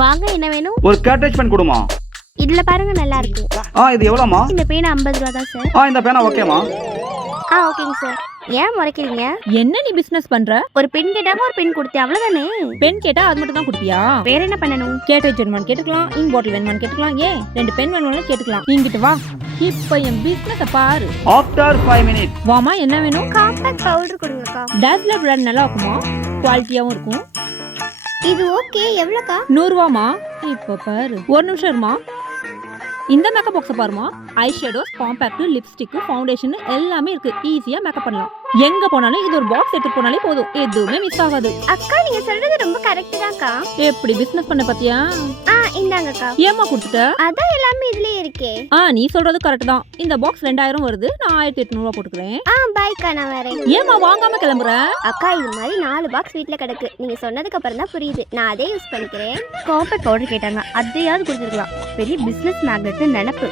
வாங்க, என்ன வேணும்? ஒரு கேட்டேஜ் பென் கொடுமா. இதுல பாருங்க, நல்லா இருக்கு. இது எவ்வளோமா? இந்த பேனா 50 ரூபா தான் சார். இந்த பேனா ஓகேமா. ஓகேங்க சார். ஏன் முறைக்கிறீங்க? என்ன நீ பிசினஸ் பண்ற? ஒரு பென் கேட்டாம ஒரு பென் கொடுத்தே, அவ்வளவுதானே. பென் கேட்டா அது மட்டும் தான் கொடுப்பியா? வேற என்ன பண்ணணும்? கேட்டேஜ் வேணுமான்னு கேட்டுக்கலாம், இங்க் பாட்டில் வேணுமான்னு கேட்டுக்கலாம், ஏன் 2 பென் வேணும்னு கேட்டுக்கலாம். இங்கிட்டு வா, இப்ப என் பிசினஸ் பாரு. After 5 minutes. வாமா, என்ன வேணும்? காம்பாக்ட் பவுடர் கொடுங்கக்கா. டாஸ்லர் பிராண்ட் நல்லா இருக்குமா? குவாலிட்டியாவும் இருக்கும். இது ஓகே. எவ்வளவுக்கா? 100 ரூபாமா. இப்ப பாரு, ஒரு நிமிஷம் இருமா. இந்த மேக்கப் பாக்ஸை பாருமா. ஐ ஷேடோஸ், காம்பாக்ட், லிப்ஸ்டிக், ஃபவுண்டேஷன் எல்லாமே இருக்கு. ஈஸியா மேக்கப் பண்ணலாம். எங்க போனாலும் இது ஒரு பாக்ஸ் எடுத்து போனாலே போதும், எதுவுமே மிஸ் ஆகாது. அக்கா, நீங்க சொல்றது ரொம்ப கரெக்ட் தான்க்கா. எப்படி பிசினஸ் பண்ண பாத்தியா? இந்தாங்கக்கா. ஏமா கொடுத்துட்ட? அதான் எல்லாமே இதுலயே இருக்கே. நீ சொல்றது கரெக்ட் தான். இந்த பாக்ஸ் 2000 வருது, நான் 1800 ரூபாய் போட்டுக்கிறேன். பாய்க்கா, நான் வரேன். ஏமா வாங்காம கிளம்புற? அக்கா, இது மாதிரி 4 பாக்ஸ் வீட்ல கிடக்கு. நீங்க சொன்னதுக்கு அப்புறம் தான் புரியுது. நான் அதே யூஸ் பண்ணிக்கிறேன். காம்பேக்ட் பவுடர் கேட்டாங்க, அதையாவது கொடுத்துருக்கலாம். பெரிய பிசினஸ் மேக்னெட்னு நினைப்பு.